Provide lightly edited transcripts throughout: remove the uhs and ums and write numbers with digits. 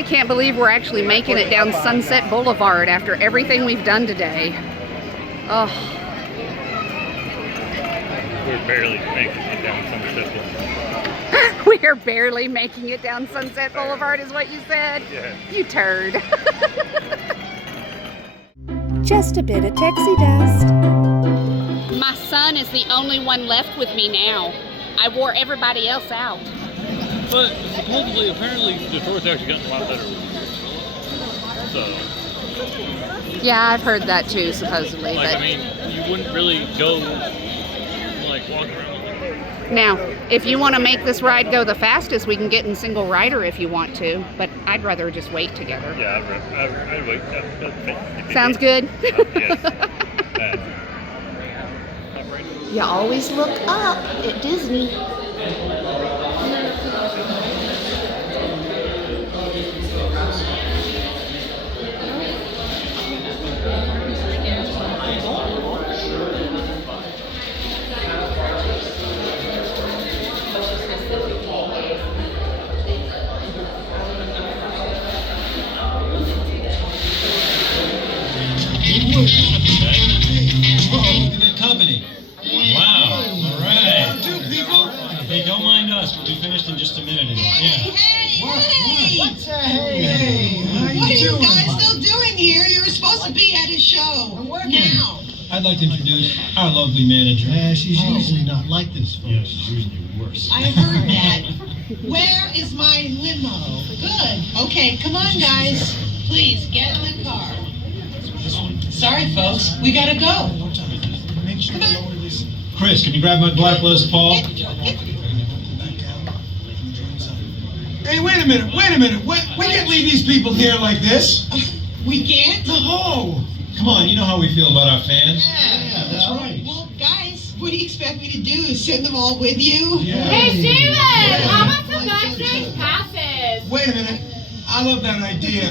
I can't believe we're actually making it down Sunset Boulevard after everything we've done today. Oh. We're barely making it down Sunset Boulevard. We're barely making it down Sunset Boulevard is what you said? Yeah. You turd. Just a bit of Texie dust. My son is the only one left with me now. I wore everybody else out. But supposedly, apparently, Detroit's actually gotten a lot better. So, Yeah, I've heard that too, supposedly. like, But I mean, you wouldn't really go, like, walk around with it. now, if you want to make this ride go the fastest, we can get in single rider if you want to. But I'd rather just wait together. Yeah, I'd wait. Sounds good? Yes. You always look up at Disney. Good company. Wow. All right. Hey, don't mind us. We'll be finished in just a minute. Hey! What's a hey? How What are you guys still doing here? You were supposed to be at a show. I'm working. Now. I'd like to introduce our lovely manager. Yeah, she's usually not like this, folks. Yeah, she's usually worse. I heard that. Where is my limo? Good. Okay, come on, guys. Please, get in the car. Sorry, folks. We gotta go. Make sure Come on. you lower this. Chris, can you grab my black Les Paul? Hey, wait a minute. We can't leave these people here like this. We can't? No. Come on, you know how we feel about our fans. Yeah, that's right. Well, guys, what do you expect me to do? Send them all with you? Yeah. Hey, Steven! How about some backstage passes? Wait a minute. I love that idea.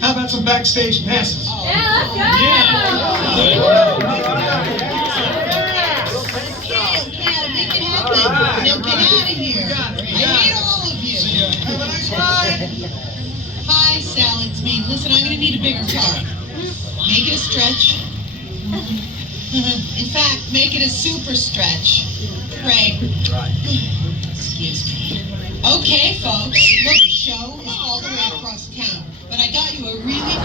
How about some backstage passes? Yeah, let's go! Okay, make it happen. Now get out of here. I hate all of you. See ya. Have a nice ride. Hi, Sal, it's me. Listen, I'm gonna need a bigger car. Make it a stretch. In fact, make it a super stretch. Craig. Excuse me. Okay, folks. Look, the show is all the way across town. But I got you a really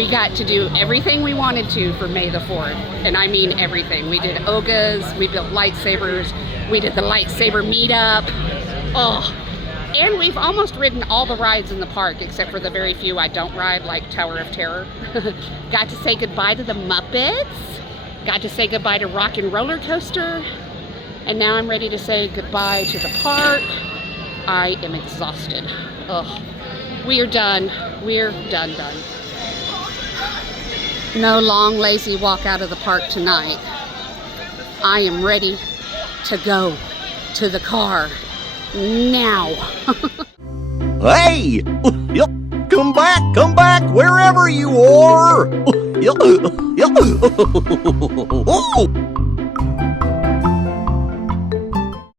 We got to do everything we wanted to for May the 4th. And I mean everything. We did Ogas, we built lightsabers, we did the lightsaber meetup. Oh, and we've almost ridden all the rides in the park except for the very few I don't ride, like Tower of Terror. Got to say goodbye to the Muppets. Got to say goodbye to Rock and Roller Coaster. And now I'm ready to say goodbye to the park. I am exhausted. Ugh. We are done. We're done. No long, lazy walk out of the park tonight. I am ready to go to the car now. Hey! Come back, wherever you are! Oh!